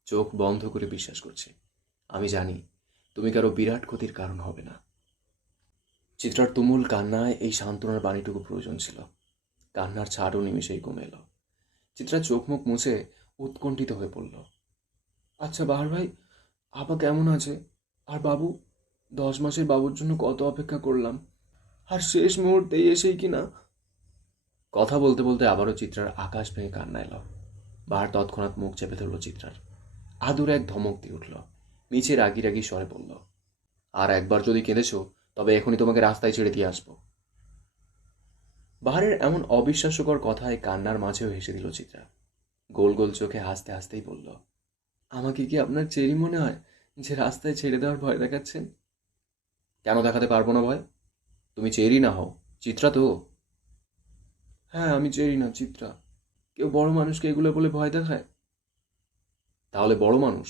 চোখ বন্ধ করে বিশ্বাস করছি। আমি জানি তুমি কারো বিরাট ক্ষতির কারণ হবে না। চিত্রার তুমুল কান্নায় এই সান্ত্বনার বাণীটুকু প্রয়োজন ছিল। কান্নার ছাড়ও নিমিষেই কমে এলো। চিত্রা চোখ মুখ মুছে উৎকণ্ঠিত হয়ে পড়ল। আচ্ছা বাহার ভাই, আপা কেমন আছে? আর বাবু? 10 মাসের বাবুর জন্য কত অপেক্ষা করলাম, আর শেষ মুহূর্তেই এসেই কিনা। কথা বলতে বলতে আবারও চিত্রার আকাশ ভেঙে কান্না এলো। বাহার তৎক্ষণাৎ মুখ চেপে ধরল চিত্রার। আদুরে এক ধমক দিয়ে উঠল। মিছে রাগি রাগি স্বরে বলল, আর একবার যদি কেঁদেছো তবে এখনই তোমাকে রাস্তায় ছেড়ে দিয়ে আসবো। বাহারের এমন অবিশ্বাস্যকর কথায় কান্নার মাঝেও হেসে দিল চিত্রা। গোল গোল চোখে হাসতে হাসতেই বলল, আমাকে কি আপনার চেরি মনে হয় যে রাস্তায় ছেড়ে দেওয়ার ভয় দেখাচ্ছেন? কেন দেখাতে পারবো না ভয়? তুমি চেরি না হও, চিত্রা তো। হ্যাঁ, আমি চেরি না, চিত্রা। কেউ বড় মানুষকে এগুলো বলে ভয় দেখায়? তাহলে বড় মানুষ?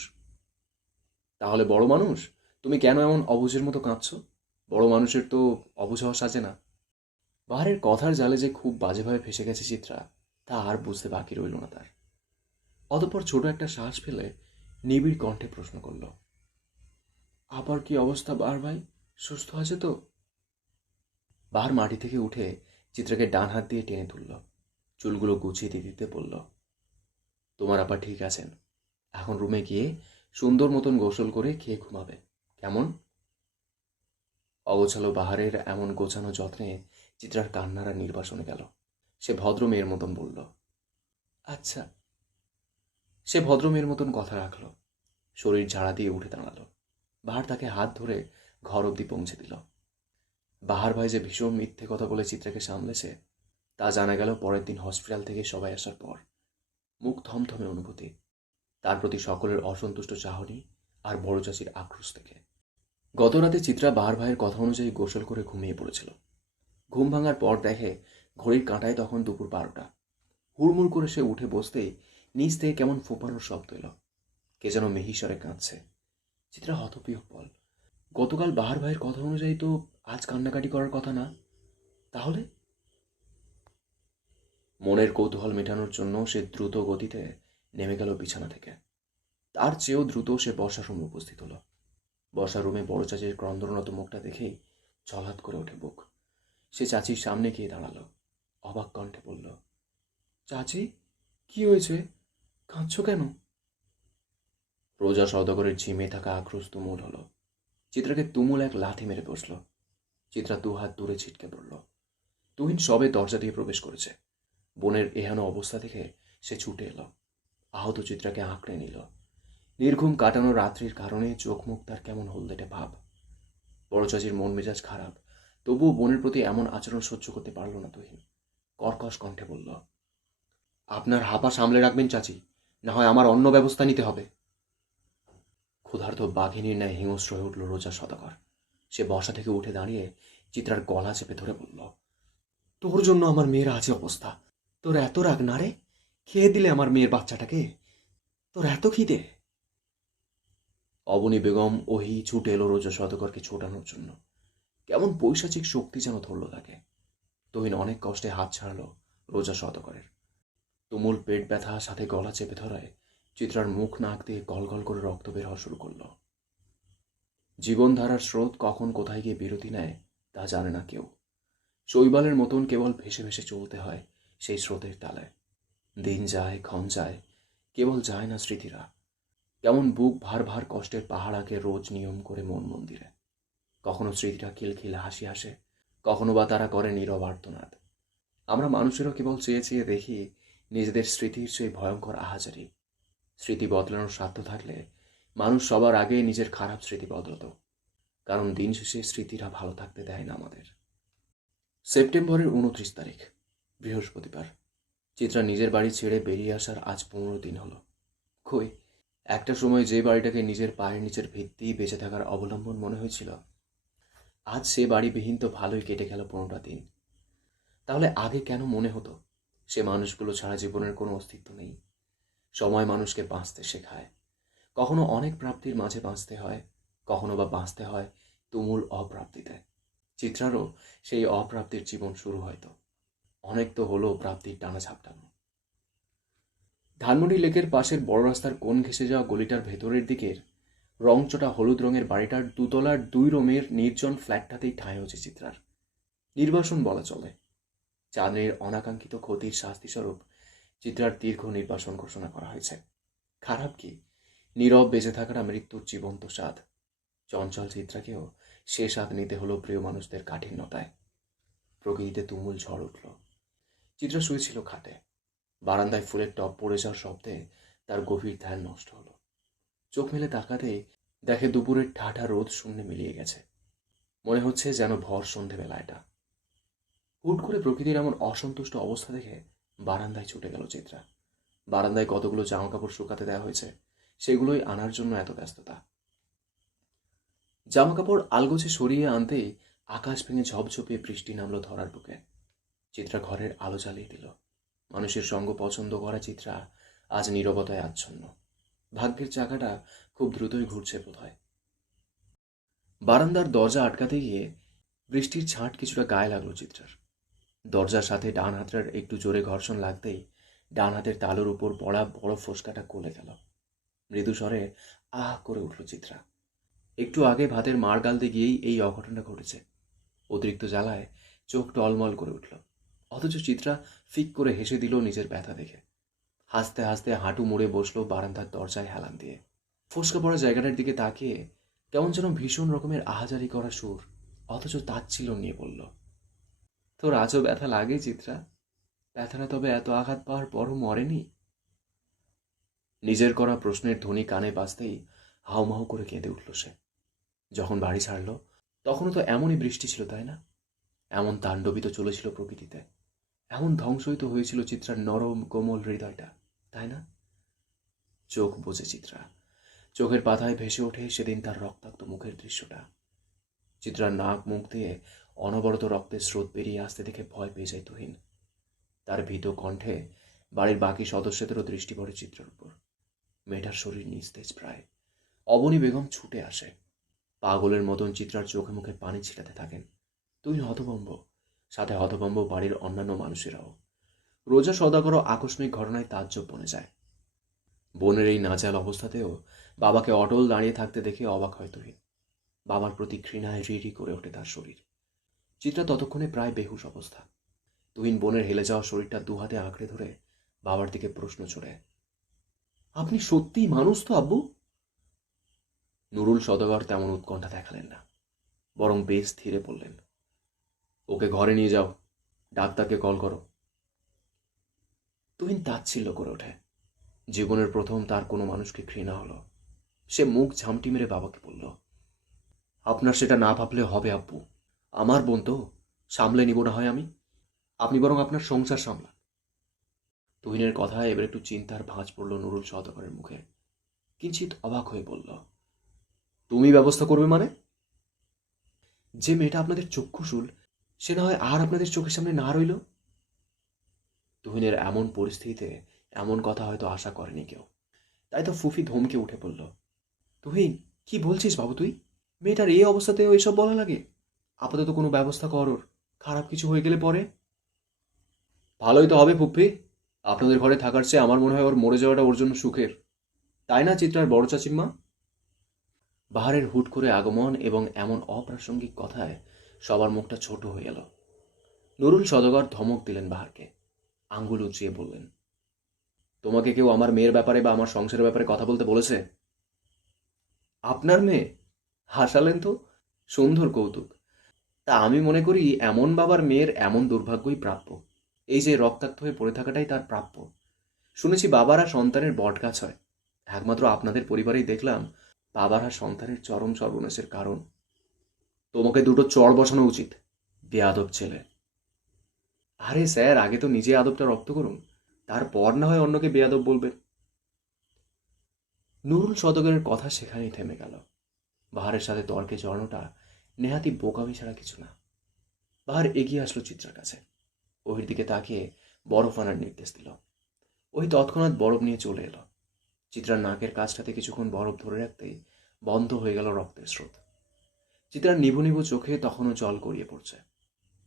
তাহলে বড় মানুষ? তুমি কেন এমন অবুঝের মতো কাঁদছো? বড় মানুষের তো অবুঝ হওয়া সাজে না। বাহারের কথার জালে যে খুব বাজেভাবে ফেসে গেছে চিত্রা, তা আর বুঝতে বাকি রইল না তার। অতঃপর ছোট একটা শ্বাস ফেলে নিবিড় কণ্ঠে প্রশ্ন করল, আবার কি অবস্থা বাহার ভাই? সুস্থ আছে তো? বাহার মাটি থেকে উঠে চিত্রাকে ডান হাত দিয়ে টেনে তুলল, চুলগুলো গুছিয়ে দিতে দিতে বলল, তোমার আপা ঠিক আছেন। এখন রুমে গিয়ে সুন্দর মতন গোসল করে খেয়ে ঘুমাবে, কেমন? অগোছালো বাহারের এমন গোছানো যত্নে চিত্রার কান্নার আর নির্বাসনে গেল। সে ভদ্র মেয়ের মতন বলল, আচ্ছা। সে ভদ্র মেয়ের মতন কথা রাখল, শরীর ঝাড়া দিয়ে উঠে দাঁড়ালো। বাহার তাকে হাত ধরে ঘর অবধি পৌঁছে দিল। বাহার ভাই যে ভীষণ মিথ্যে কথা বলে চিত্রাকে সামলেছে, তা জানা গেল পরের দিন হসপিটাল থেকে সবাই আসার পর। মুখ থমথমে অনুভূতি, তার প্রতি সকলের অসন্তুষ্ট চাহনি আর বড় চাচির আক্রোশ থেকে। গত রাতে চিত্রা বাহার ভাইয়ের কথা অনুযায়ী গোসল করে ঘুমিয়ে পড়েছিল। ঘুম ভাঙার পর দেখে ঘড়ির কাঁটায় তখন দুপুর 12টা। হুড়মুড় করে সে উঠে বসতেই নিচ থেকে কেমন ফোঁপানোর শব্দ এলো। কে যেন মিহিস্বরে কাঁদছে। চিত্রা হতবিহ্বল। গতকাল বাহার ভাইয়ের কথা অনুযায়ী তো আজ কান্নাকাটি করার কথা না, তাহলে? মনের কৌতূহল মেটানোর জন্য সে দ্রুত গতিতে নেমে গেল বিছানা থেকে। তার চেয়েও দ্রুত সে বসার রুমে উপস্থিত হলো। বসার রুমে বড় চাচির ক্রন্দনরত মুখটা দেখেই ছলহাত করে ওঠে বুক। সে চাচির সামনে গিয়ে দাঁড়ালো, অবাক কণ্ঠে বলল, চাচি, কি হয়েছে? কাঁদছো কেন? রোজা সওদাগরের ঝিমে থাকা আক্রোশ তুমুল হলো। চিত্রাকে তুমুল এক লাথি মেরে বসল। চিত্রা দুহাত দূরে ছিটকে পড়ল। তুহিন সবে দরজা দিয়ে প্রবেশ করেছে। বোনের এহেন অবস্থা দেখে সে ছুটে এলো, আহত চিত্রাকে আঁকড়ে নিল। নির্ঘুম কাটানো রাত্রির কারণে চোখ মুখ তার কেমন হলদেটে ভাব। বড় চাচির মন মেজাজ খারাপ, তবুও বোনের প্রতি এমন আচরণ সহ্য করতে পারল না তুহিন। কর্কশ কণ্ঠে বলল, আপনার হাপা সামলে রাখবেন চাচি, না হয় আমার অন্য ব্যবস্থা নিতে হবে। ক্ষুধার্ত বাঘিনীর ন্যায় হিংস্র হয়ে উঠল রোজা সদাগর। সে বসা থেকে উঠে দাঁড়িয়ে চিত্রার গলা চেপে ধরে বলল, তোর জন্য আমার মেয়ের আছে অবস্থা। তোর এত রাগ না রে? খেয়ে দিলে আমার মেয়ের বাচ্চাটাকে। তোর এত খিদে? অবনী বেগম ওহি ছুটে এলো রোজা সদাগরকে ছোটানোর জন্য। কেমন পৈশাচিক শক্তি যেন ধরল তাকে। তুহিন অনেক কষ্টে হাত ছাড়ল রোজা সদাগরের। তুমুল পেট ব্যথা সাথে গলা চেপে ধরায় চিত্রার মুখ নাক দিয়ে গল করে রক্ত বের হওয়া শুরু করল। জীবনধারার স্রোত কখন কোথায় গিয়ে বিরতি নেয় তা জানে না কেউ। শৈবালের মতন কেবল ভেসে ভেসে চলতে হয় সেই স্রোতের তালে। দিন যায়, ক্ষণ যায়, কেবল যায় না স্মৃতিরা। কেমন বুক ভার ভার কষ্টের পাহাড় আঁকে রোজ নিয়ম করে মন মন্দিরে। কখনো স্মৃতিরা খিলখিল হাসি আসে, কখনো বা তারা করে নীরব আর্তনাদ। আমরা মানুষেরও কেবল চেয়ে চেয়ে দেখি নিজেদের স্মৃতির সেই ভয়ঙ্কর আহাজারি। স্মৃতি বদলানোর সাধ্য থাকলে মানুষ সবার আগে নিজের খারাপ স্মৃতি বদলাত, কারণ দিন শেষে স্মৃতিরা ভালো থাকতে দেয় না আমাদের। সেপ্টেম্বরের 29 তারিখ, বৃহস্পতিবার। চিত্রা নিজের বাড়ি ছেড়ে বেরিয়ে আসার আজ 15 দিন হলো। কই, একটা সময় যে বাড়িটাকে নিজের পায়ের নিচের ভিত্তি বেঁচে থাকার অবলম্বন মনে হয়েছিল, আজ সে বাড়িবিহীন তো ভালোই কেটে গেল 15টা দিন। তাহলে আগে কেন মনে হতো সে মানুষগুলো ছাড়া জীবনের কোনো অস্তিত্ব নেই? সময় মানুষকে বাঁচতে শেখায়। কখনো অনেক প্রাপ্তির মাঝে বাঁচতে হয়, কখনো বা বাঁচতে হয় তুমুল অপ্রাপ্তিতে। চিত্রারও সেই অপ্রাপ্তির জীবন শুরু হয়তো। অনেক তো হলো প্রাপ্তির টানা ঝাপটানো। ধানমন্ডি লেকের পাশের বড় রাস্তার কোণ ঘেঁষে যাওয়া গলিটার ভেতরের দিকের রংচটা হলুদ রঙের বাড়িটার দুতলার 2 রুমের নির্জন ফ্ল্যাটটাতেই ঠাঁই হয়েছে চিত্রার। নির্বাসন বলা চলে। চাঁদের অনাকাঙ্ক্ষিত ক্ষতির শাস্তিস্বরূপ চিত্রার দীর্ঘ নির্বাসন ঘোষণা করা হয়েছে। খারাপ কি, নীরব বেঁচে থাকাটা মৃত্যুর জীবন্ত স্বাদ। চঞ্চল চিত্রাকেও সে স্বাদ নিতে হলো প্রিয় মানুষদের কাঠিন্যতায়। প্রকৃতিতে তুমুল ঝড় উঠল। চিত্রা শুয়েছিল খাটে। বারান্দায় ফুলের টব পড়ে যাওয়ার শব্দে তার গভীর ধ্যান নষ্ট হলো। চোখ মেলে তাকাতেই দেখে দুপুরের ঠাঠা রোদ শূন্যে মিলিয়ে গেছে। মনে হচ্ছে যেন ভর সন্ধেবেলা এটা। হুট করে প্রকৃতির এমন অসন্তুষ্ট অবস্থা দেখে বারান্দায় ছুটে গেল চিত্রা। বারান্দায় কতগুলো জামা কাপড় শুকাতে দেওয়া হয়েছে, সেগুলোই আনার জন্য এত ব্যস্ততা। জামা কাপড় আলগোছে সরিয়ে আনতেই আকাশ ভেঙে ঝপঝপিয়ে বৃষ্টি নামলো ধরার বুকে। চিত্রা ঘরের আলো জ্বালিয়ে দিল। মানুষের সঙ্গ পছন্দ করা চিত্রা আজ নীরবতায় আচ্ছন্ন। ভাগ্যের চাকাটা খুব দ্রুতই ঘুরছে বোধহয়। বারান্দার দরজা আটকাতে গিয়ে বৃষ্টির ছাঁট কিছুটা গায়ে লাগলো চিত্রার। দরজার সাথে ডান হাতটার একটু জোরে ঘর্ষণ লাগতেই ডান হাতের তালুর উপর পড়া বড় ফোসকাটা গলে গেল। মৃদু স্বরে আহ করে উঠল চিত্রা। একটু আগে ভাতের মার গালতে গিয়েই এই অঘটনটা ঘটেছে। অতিরিক্ত জ্বালায় চোখ টলমল করে উঠল। অথচ চিত্রা ফিক করে হেসে দিল নিজের ব্যথা দেখে। হাসতে হাসতে হাঁটু মুড়ে বসলো বারান্দার দরজায় হেলান দিয়ে। ফোসকা পড়া জায়গাটার দিকে তাকিয়ে কেমন যেন ভীষণ রকমের আহাজারি করা সুর, অথচ তাচ্ছিল্য নিয়ে বলল, তোর আজও ব্যথা লাগে চিত্রা? ব্যথাটা তবে এত আঘাত পাওয়ার পরও মরেনি? নিজের করা প্রশ্নের ধ্বনি কানে বাজতেই হাউমাউ করে কেঁদে উঠল সে। যখন বাড়ি ছাড়ল তখনও তো এমনই বৃষ্টি ছিল, তাই না? এমন তাণ্ডবিত চলেছিল প্রকৃতিতে, এমন ধ্বংসই তো হয়েছিল চিত্রার নরম কোমল হৃদয়টা, তাই না? চোখ বোঝে চিত্রা। চোখের পাতায় ভেসে ওঠে সেদিন তার রক্তাক্ত মুখের দৃশ্যটা। চিত্রার নাক মুখ দিয়ে অনবরত রক্তের স্রোত বেরিয়ে আসতে দেখে ভয় পেয়ে যায় তুহিন। তার ভীত কণ্ঠে বাড়ির বাকি সদস্যদেরও দৃষ্টি পড়ে চিত্রার উপর। মেয়েটার শরীর নিস্তেজ প্রায়। অবনী বেগম ছুটে আসে। পাগলের মতন চিত্রার চোখে মুখে পানি ছিটাতে থাকেন। তুহিন হতভম্ব, সাথে হতভম্ব বাড়ির অন্যান্য মানুষেরাও। রোজা সওদাগরও আকস্মিক ঘটনায় তাজ্জব বনে যায়। বোনের এই নাজাল অবস্থাতেও বাবাকে অটল দাঁড়িয়ে থাকতে দেখে অবাক হয় তুহিন। বাবার প্রতি ঘৃণায় রি করে ওঠে তার শরীর। চিত্রা ততক্ষণে প্রায় বেহুশ অবস্থা। তুহিন বোনের হেলে যাওয়া শরীরটা দুহাতে আঁকড়ে ধরে বাবার দিকে প্রশ্ন ছড়ে, আপনি সত্যিই মানুষ তো আব্বু? নুরুল সওদাগর তেমন উৎকণ্ঠা দেখালেন না, বরং বেশ ধীরে বললেন, ওকে ঘরে নিয়ে যাও, ডাক্তারকে কল করো। তুহিন তাচ্ছিল্য করে ওঠে। জীবনের প্রথম তার কোনো মানুষকে ঘৃণা হলো। সে মুখ ঝামটি মেরে বাবাকে বলল, আপনার সেটা না ভাবলে হবে আব্বু। আমার বোন তো, সামলে নিব না হয় আমি? আপনি বরং আপনার সংসার সামলান। তুহিনের কথায় এবার একটু চিন্তার ভাঁজ পড়ল নুরুল সওদাগরের মুখে। কিঞ্চিত অবাক হয়ে বলল, তুমি ব্যবস্থা করবে মানে? যে মেয়েটা আপনাদের চক্ষুশূল, সে না হয় আর আপনাদের চোখের সামনে না রইল? তুহিনের এমন পরিস্থিতিতে এমন কথা হয়তো আশা করেনি কেউ। তাই তো ফুফি ধমকে উঠে পড়ল, তুহিন কি বলছিস বাবু তুই? মেয়েটার এই অবস্থাতেও এসব বলা লাগে? আপাতত কোনো ব্যবস্থা কর ওর, খারাপ কিছু হয়ে গেলে পরে। ভালোই তো হবে ফুফি, আপনাদের ঘরে থাকার চেয়ে আমার মনে হয় ওর মরে যাওয়াটা ওর জন্য সুখের, তাই না চিত্রার বড় চাচিমা? বাহারের হুট করে আগমন এবং এমন অপ্রাসঙ্গিক কথায় সবার মুখটা ছোট হয়ে এল। নুরুল সওদাগর ধমক দিলেন বাহারকে, আঙ্গুল উঁচিয়ে বললেন, তোমাকে কেউ আমার মেয়ের ব্যাপারে বা আমার সংসারের ব্যাপারে কথা বলতে বলেছে? আপনার মেয়ে? হাসালেন তো, সুন্দর কৌতুক। তা আমি মনে করি এমন বাবার মেয়ের এমন দুর্ভাগ্যই প্রাপ্য। এই যে রক্তাক্ত হয়ে পড়ে থাকাটাই তার প্রাপ্য। শুনেছি বাবারা সন্তানের বটগাছ হয়। একমাত্র আপনাদের পরিবারেই দেখলাম বাবারা সন্তানের চরম সর্বনাশের কারণ। তোমাকে দুটো চড় বসানো উচিত, বেয়াদব ছেলে। আরে স্যার, আগে তো নিজে আদবটা রপ্ত করুন, তারপর না হয় অন্যকে বেয়াদব বলবেন। নুরুল সওদাগরের কথা সেখানেই থেমে গেল। বাহারের সাথে তর্কে জড়ানোটা নেহাতি বোকামি ছাড়া কিছু না। বাহার এগিয়ে আসলো চিত্রার কাছে, ওহির দিকে তাকিয়ে বরফ আনার নির্দেশ দিল। ওই তৎক্ষণাৎ বরফ নিয়ে চলে এলো। চিত্রার নাকের কাছটাতে কিছুক্ষণ বরফ ধরে রাখতেই বন্ধ হয়ে গেল রক্তের স্রোত। চিত্রার নিভু নিভু চোখে তখনও জল গড়িয়ে পড়ছে।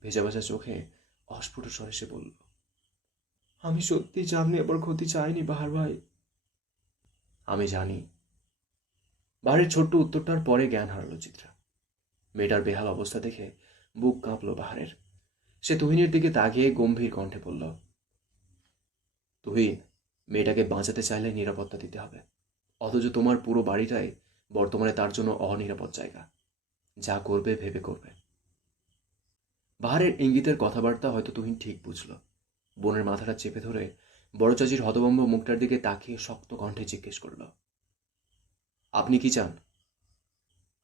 ভেজা ভেজা চোখে অস্ফুট স্বরে সে বলল, আমি সত্যি জাননি আবার ক্ষতি চাইনি বাহার ভাই। আমি জানি। বাহারের ছোট্ট উত্তরটার পরে জ্ঞান হারালো চিত্রা। মেয়েটার বেহাল অবস্থা দেখে বুক কাঁপল বাহারের। সে তুহিনের দিকে তাকিয়ে গম্ভীর কণ্ঠে বলল, তুহিন, মেয়েটাকে বাঁচাতে চাইলে নিরাপত্তা দিতে হবে। অথচ তোমার পুরো বাড়িটাই বর্তমানে তার জন্য অনিরাপদ জায়গা। যা করবে ভেবে করবে। বাহারের ইঙ্গিতের কথাবার্তা হয়তো তুহিন ঠিক বুঝল। বোনের মাথাটা চেপে ধরে বড় চাচির হতভম্ব মুখটার দিকে তাকিয়ে শক্ত কণ্ঠে জিজ্ঞেস করল, আপনি কি চান?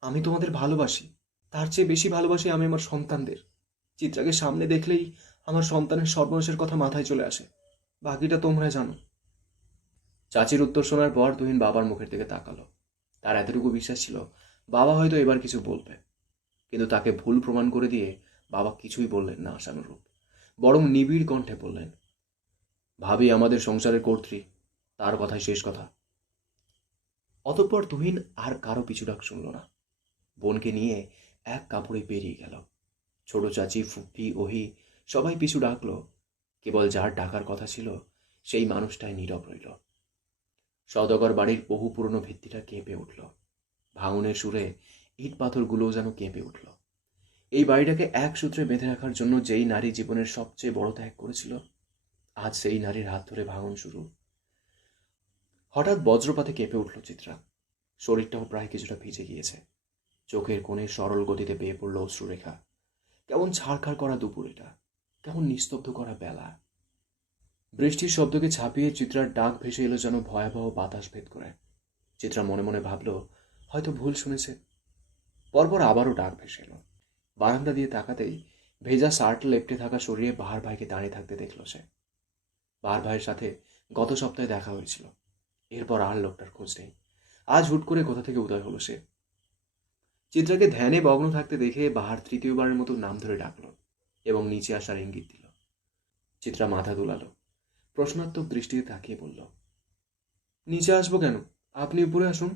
আমি তোমাদের ভালোবাসি, তার চেয়ে বেশি ভালোবাসি আমি আমার সন্তানদের। চিত্রাকে সামনে দেখলেই আমার সন্তানের সর্বনাশের কথা মাথায় চলে আসে। বাকিটা তোমরা জানো। চাচির উত্তর শোনার পর তুহিন বাবার মুখের দিকে তাকালো। তার এতটুকু বিশ্বাস ছিল বাবা হয়তো এবার কিছু বলবে, কিন্তু তাকে ভুল প্রমাণ করে দিয়ে বাবা কিছুই বললেন না আশানুরূপ। বরং নিবিড় কণ্ঠে বললেন, ভাবি আমাদের সংসারের কর্ত্রী, তার কথাই শেষ কথা। অতঃপর তুহিন আর কারো পিছু ডাক শুনল না। বোনকে নিয়ে এক কাপড়ে বেরিয়ে গেল। ছোট চাচি, ফুপ্পি, ওহি সবাই পিছু ডাকলো। কেবল যার ডাকার কথা ছিল সেই মানুষটাই নীরব রইল। সওদাগর বাড়ির বহু পুরনো ভিত্তিটা কেঁপে উঠল। ভাঙনের সুরে ইট পাথরগুলোও যেন কেঁপে উঠল। এই বাড়িটাকে এক সূত্রে বেঁধে রাখার জন্য যেই নারী জীবনের সবচেয়ে বড় ত্যাগ করেছিল, আজ সেই নারীর হাত ধরে ভাঙন শুরু। হঠাৎ বজ্রপাতে কেঁপে উঠল চিত্রা। শরীরটাও প্রায় কিছুটা ভিজে গিয়েছে। চোখের কোণে সরল গতিতে বেয়ে পড়ল অশ্রুরেখা। কেমন ছাড়খাড় করা দুপুর এটা, কেমন নিস্তব্ধ করা বেলা। বৃষ্টির শব্দকে ছাপিয়ে চিত্রার ডাক ভেসে এলো যেন ভয়াবহ বাতাস ভেদ করে। চিত্রা মনে মনে ভাবল হয়তো ভুল শুনেছে। পরপর আবারও ডাক ভেসে এলো। বারান্দা দিয়ে তাকাতেই ভেজা শার্ট লেপটে থাকা শরীরে বাহার ভাইকে দাঁড়িয়ে থাকতে দেখল সে। বাহার ভাইয়ের সাথে গত সপ্তাহে দেখা হয়েছিল। এরপর আর লোকটার খোঁজ নেই। আজ হুট করে কোথা থেকে উদয় হলো সে। চিত্রাকে ধ্যানে মগ্ন থাকতে দেখে বাহার তৃতীয়বারের মতো নাম ধরে ডাকল এবং নিচে আসার ইঙ্গিত দিল। চিত্রা মাথা দুলালো। প্রশ্নাত্মক দৃষ্টিতে তাকিয়ে বলল, নিচে আসবো কেন? আপনি উপরে আসুন।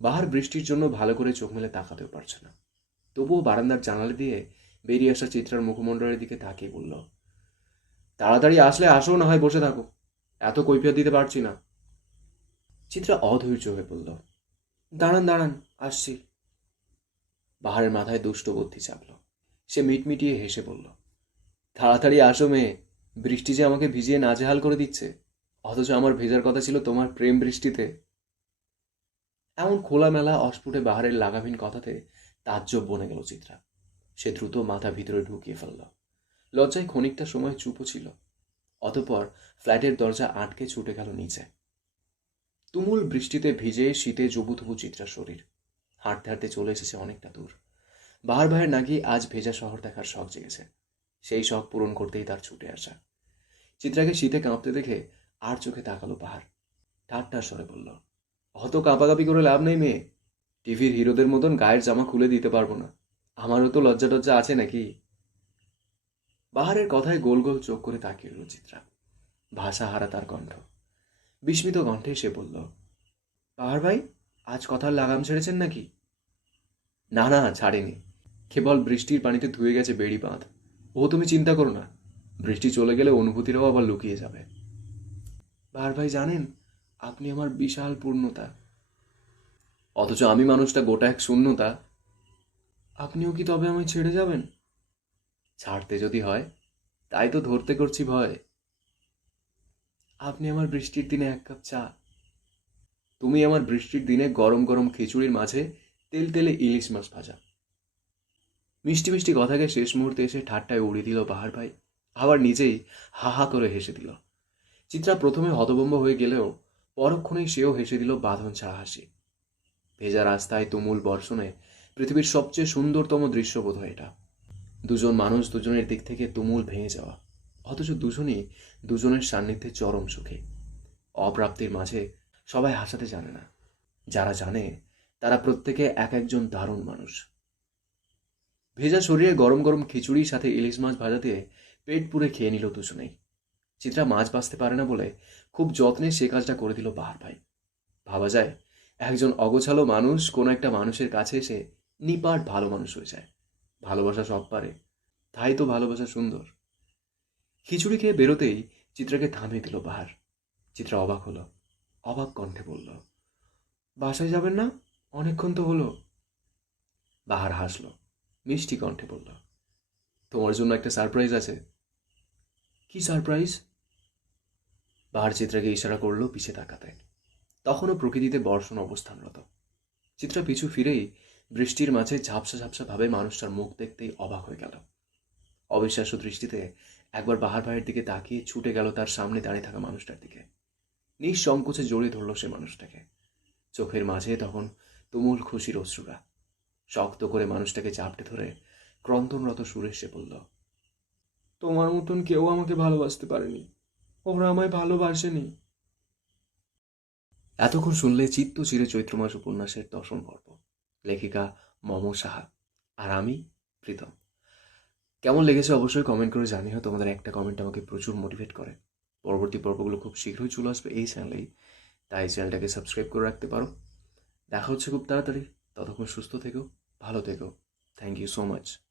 বাহার বৃষ্টির জন্য ভালো করে চোখ মেলে তাকাতেও পারছে না। তবুও বারান্দার জানালা দিয়ে বেরিয়ে আসা চিত্রার মুখমণ্ডলের দিকে তাকিয়ে বলল, তাড়াতাড়ি আসলে আসো, না হয় বসে থাকো। এত কৈফিয়ত দিতে পারছি না। চিত্রা অধৈর্য হয়ে বলল, দাঁড়ান দাঁড়ান, আসছি। বাহারের মাথায় দুষ্ট বুদ্ধি চাপল। সে মিটমিটিয়ে হেসে বলল, তাড়াতাড়ি আসো মেয়ে, বৃষ্টি যে আমাকে ভিজিয়ে নাজেহাল করে দিচ্ছে, অথচ আমার ভেজার কথা ছিল তোমার প্রেম বৃষ্টিতে। এমন খোলামেলা অস্ফুটে বাহারের লাগামহীন কথাতে তাজ্জব বনে গেল চিত্রা। সে দ্রুত মাথা ভিতরে ঢুকিয়ে ফেলল। লজ্জায় খানিকটা সময় চুপও ছিল। অতঃপর ফ্ল্যাটের দরজা আটকে ছুটে গেল নিচে। তুমুল বৃষ্টিতে ভিজে শীতে জবুথবু চিত্রার শরীর। হাঁটতে হাঁটতে চলে এসেছে অনেকটা দূর। বাহার ভাইয়ের নাকি আজ ভেজা শহর দেখার শখ জেগেছে। সেই শখ পূরণ করতেই তার ছুটে আসা। চিত্রাকে শীতে কাঁপতে দেখে আর চোখে তাকালো বাহার। ঠাট্টার স্বরে বলল, অত কাঁপাকাঁপি করে লাভ নেই মেয়ে। টিভির হিরোদের মতন গায়ের জামা খুলে দিতে পারবো না। আমারও তো লজ্জা টজ্জা আছে নাকি? বাহারের কথায় গোল গোল চোখ করে তাকিয়ে রইল চিত্রা। ভাষা হারা তার কণ্ঠ। বিস্মিত কণ্ঠে সে বলল, বাহার ভাই, আজ কথার লাগাম ছেড়েছেন নাকি? না না, ছাড়েনি। কেবল বৃষ্টির পানিতে ধুয়ে গেছে বেড়ি বাঁধ। ও তুমি চিন্তা করো না, বৃষ্টি চলে গেলে অনুভূতিরাও আবার লুকিয়ে যাবে। বাহার ভাই জানেন, আপনি আমার বিশাল পূর্ণতা। অথচ আমি মানুষটা গোটা এক শূন্যতা। আপনিও কি তবে আমায় ছেড়ে যাবেন? ছাড়তে যদি হয়, তাই তো ধরতে করছি ভয়। আপনি আমার বৃষ্টির দিনে এক কাপ চা। তুমি আমার বৃষ্টির দিনে গরম গরম খিচুড়ির মাঝে তেল তেলে ইলিশ মাছ ভাজা। মিষ্টি মিষ্টি কথাকে শেষ মুহূর্তে এসে ঠাট্টায় উড়িয়ে দিল বাহার ভাই। আবার নিজেই হা হা করে হেসে দিল। চিত্রা প্রথমে হতভম্ব হয়ে গেলেও পরক্ষণেই সেও হেসে দিল বাঁধন ছাড়া হাসি। ভেজা রাস্তায় তুমুল বর্ষণে পৃথিবীর সবচেয়ে সুন্দরতম দৃশ্য বোধ হয় এটা। দুজন মানুষ দুজনের দিক থেকে তুমুল ভেঙে যাওয়া, অথচ দুজনই দুজনের সান্নিধ্যে চরম সুখী। অপ্রাপ্তির মাঝে সবাই হাসাতে জানে না। যারা জানে তারা প্রত্যেকে এক একজন দারুণ মানুষ। ভেজা শরীরে গরম গরম খিচুড়ির সাথে ইলিশ মাছ ভাজাতে পেট পুরে খেয়ে নিল দুজনেই। চিত্রা মাছ বাঁচতে পারে না বলে খুব যত্নে সে কাজটা করে দিল বাহার ভাই। ভাবা যায়, একজন অগোছালো মানুষ কোনো একটা মানুষের কাছে এসে নিপাট ভালো মানুষ হয়ে যায়। ভালোবাসা সব পারে, তাই তো ভালোবাসা সুন্দর। খিচুড়ি খেয়ে বেরোতেই চিত্রাকে থামিয়ে দিল বাহার। চিত্রা অবাক হলো, অবাক কণ্ঠে বলল, বাসায় যাবেন না? অনেকক্ষণ তো হলো। বাহার হাসল, মিষ্টি কণ্ঠে বলল, তোমার জন্য একটা সারপ্রাইজ আছে। কি সারপ্রাইজ? বাহার চিত্রাকে ইশারা করলো পিছে তাকাতে। তখনও প্রকৃতিতে বর্ষণ অবস্থানরত। চিত্রা পিছু ফিরেই বৃষ্টির মাঝে ঝাপসা ঝাপসা ভাবে মানুষটার মুখ দেখতেই অবাক হয়ে গেল। অবিশ্বাস্য দৃষ্টিতে একবার বাহার ভাইয়ের দিকে তাকিয়ে ছুটে গেল তার সামনে দাঁড়িয়ে থাকা মানুষটার দিকে। নিঃসংকোচে জড়িয়ে ধরল সে মানুষটাকে। চোখের মাঝে তখন তুমুল খুশির অশ্রুরা। শক্ত করে মানুষটাকে চাপটে ধরে ক্রন্দনরত সুরে সে বলল, তোমার মতন কেউ আমাকে ভালোবাসতে পারেনি। ওরা আমায় ভালোবাসেনি। এতক্ষণ শুনলে চিত্ত চিরে চৈত্র মাস উপন্যাসের 10ম পর্ব। লেখিকা মম সাহা, আর আমি প্রীতম। কেমন লেগেছে অবশ্যই কমেন্ট করে জানিও। তোমাদের একটা কমেন্ট আমাকে প্রচুর মোটিভেট করে। পরবর্তী পর্বগুলো খুব শীঘ্রই চলে আসবে এই চ্যানেলেই, তাই চ্যানেলটাকে সাবস্ক্রাইব করে রাখতে পারো। দেখা হচ্ছে খুব তাড়াতাড়ি। ততক্ষণ সুস্থ থেকো, ভালো থেকো। Thank you so much.